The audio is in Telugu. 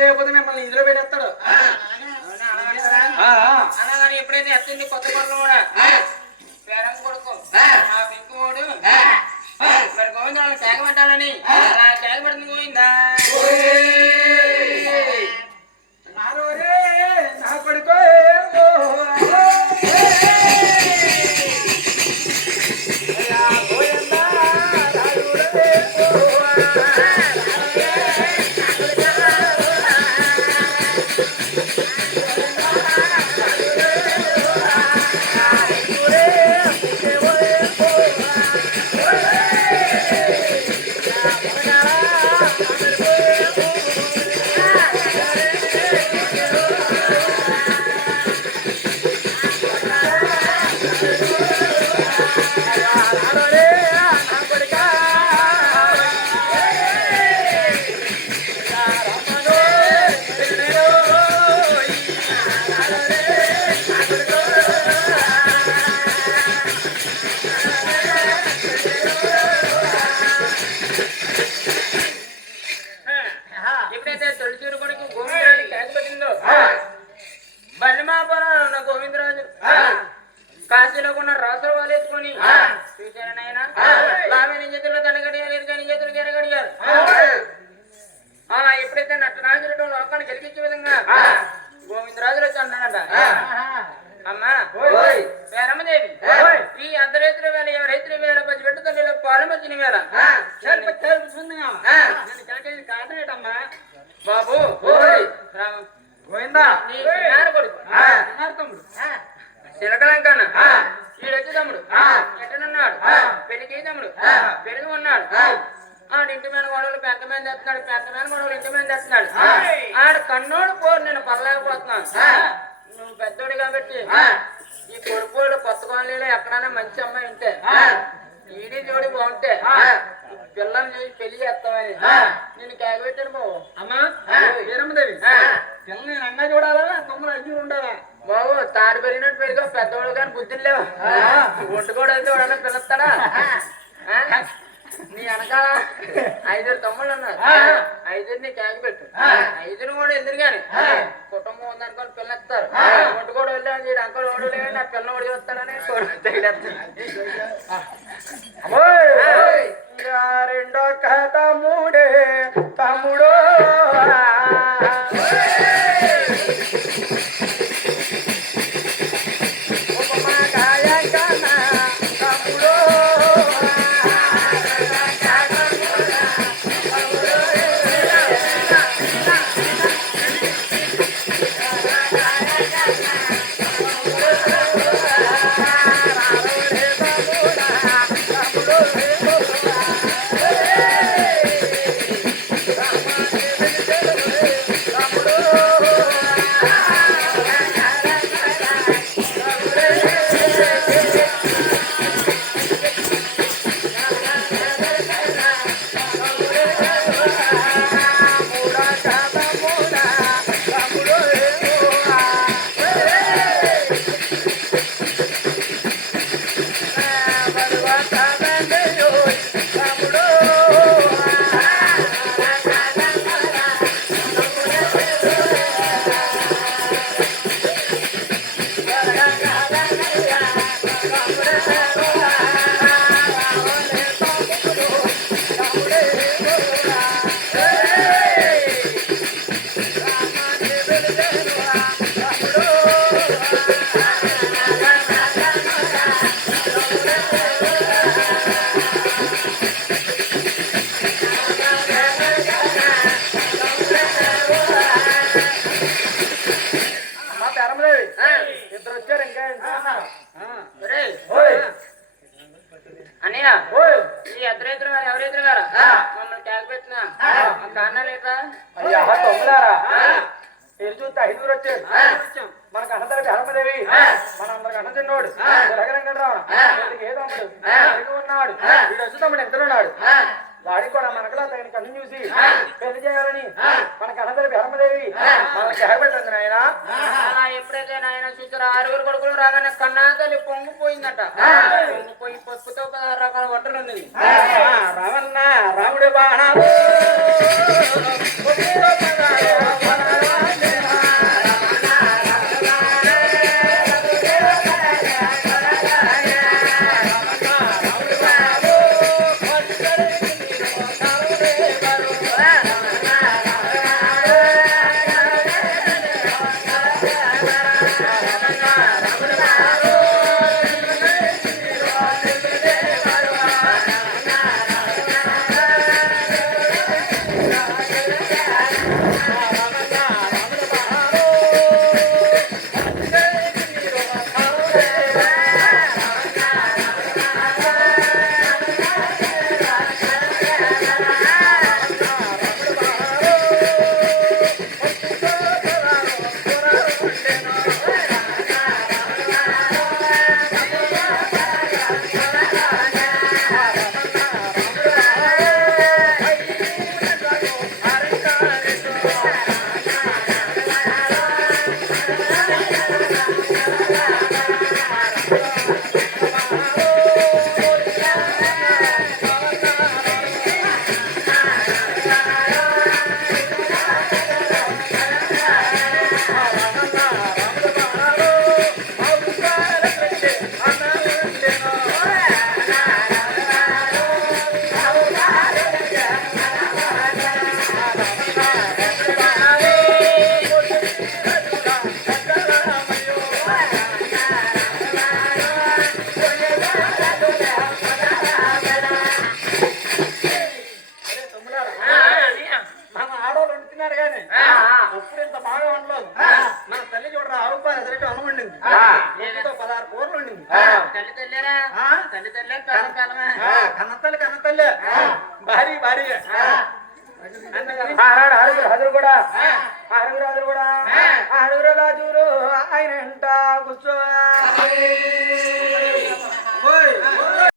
చేయకపోతే మిమ్మల్ని ఇందులో పెట్టేస్తాడు. ఎప్పుడైతే ఎత్తుంది కొత్త కొండలు కూడా? బాబు గోవిందా. చిన్నారు తమ్ముడు. చిలకలంకన్న ఆ. ఈడొచ్చి తమ్ముడు. ఎట్టనున్నాడు ఆ. పెళ్ళికి తమ్ముడు ఆ. పెరుగు ఉన్నాడు. ఆడు ఇంటి మీద గొడవలు పెద్ద మీద తెస్తున్నాడు పెద్ద మీద గొడవలు ఇంటి మీద తెస్తున్నాడు. ఆడు కన్నోడు పోరు నేను పర్లేకపోతున్నాను. నువ్వు పెద్దోడు కాబట్టి. ఈ కొడుకోడు కొత్త కాలనీలో ఎక్కడైనా మంచి అమ్మాయి ఉంటే. ఈడి జోడి బాగుంటే. పిల్లల్ని చేసి పెళ్ళి చేస్తామని. నేను కేకబెట్టాను బాబు అమ్మా. వీరమ్మదేవి ఆ. పిల్ల నేను అన్న చూడాలా తమ్ముడు అజ్జూరు ఉండాలా బాబు తాడు పెరిగినట్టు పెరిగా పెద్దవాళ్ళు కానీ బుద్ధులు లేవు ఆ. ఒట్టు కూడా అయితే వాడన్నా పిలుస్తాడా? నీ వెనకాల ఐదుగురు తమ్ముళ్ళు ఉన్నారు. ఆ. ఐదుగురిని కేక పెట్టు. ఆ. ఐదుగురు కూడా ఎందుకు కానీ. కుటుంబం ఉందనుకొని పిల్లెత్తారు ఆ. ఒట్టు కూడా వెళ్ళాను వీడు అంకలు ఓడు లేవు నా పిల్లలు ఓడి వస్తాడని రెండో కథ మూడే తమ్ముడు! అన్నయ్య ఈ ఎదురెదురు గారు ఎవరెదురు గారు ఆ. మమ్మల్ని కేక పెట్టినా ఆ. ఆ కారణాలు ఏంటా అయ్యా తొమ్మిదారా. ఎరు చూస్తే ఐదుగురు వచ్చారు. మనకు ఆ. మన అందరికి అన్న తిన్నోడు ఆ. వెంకటరావు ఆ. ఏ తమ్ముడు ఆ. ఎరుగు ఉన్నాడు. వీడు వచ్చి తమ్ముడు ఎంత ఉన్నాడు వాడికి కూడా మనకలా తగిన కన్ను చూసి. పెళ్ళి చేయాలని అన్నదరవి హరమదేవి ఆ. మనకి హెగబెట్టింది నాయన అలా ఎప్పుడైతే నాయన చూసారో ఆరుగురు కొడుకులు రాగానే కన్నా తల్లి పొంగిపోయిందట. పొంగిపోయి పసుపుతో పదహారు రకాల వంటలు ఉన్నది రామన్న రాముడు బాణాలు. రాముడు Yeah. భారీ భారీ. ఆనాడు ఆరుగురు హదురు కూడా. ఆరుగురు హదురు కూడా. ఆరుగురు రాజులు ఆయన కూర్చో.